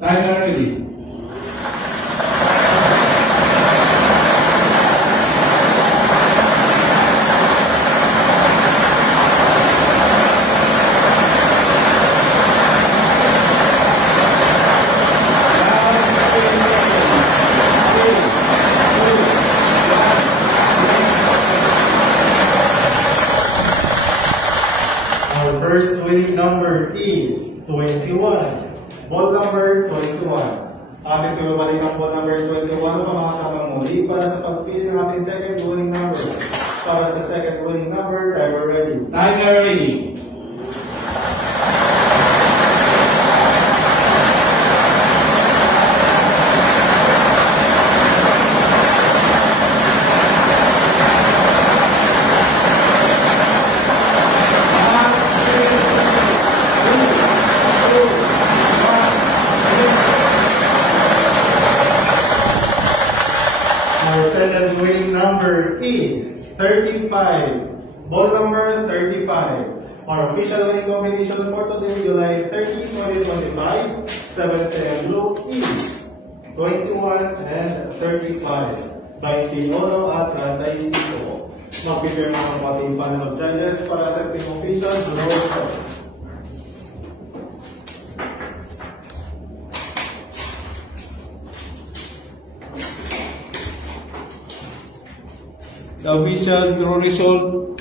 Timer ready. Our first winning number is 21. Ball number 21. Atin ko babalik ang ball number 21 upang makasamang muli para sa pagpili ng ating second winning number. Para sa second winning number, timer ready. Timer ready. Our second winning number is 35. Ball number 35. Our official winning combination for today, July 30, 2025, 7th and blue is 21 and 35 by Tinono at Kantay Sito. Mag-prepare mga ating panel of judges para sa team official, Blue. The official draw result,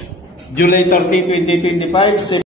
July 30, 2025.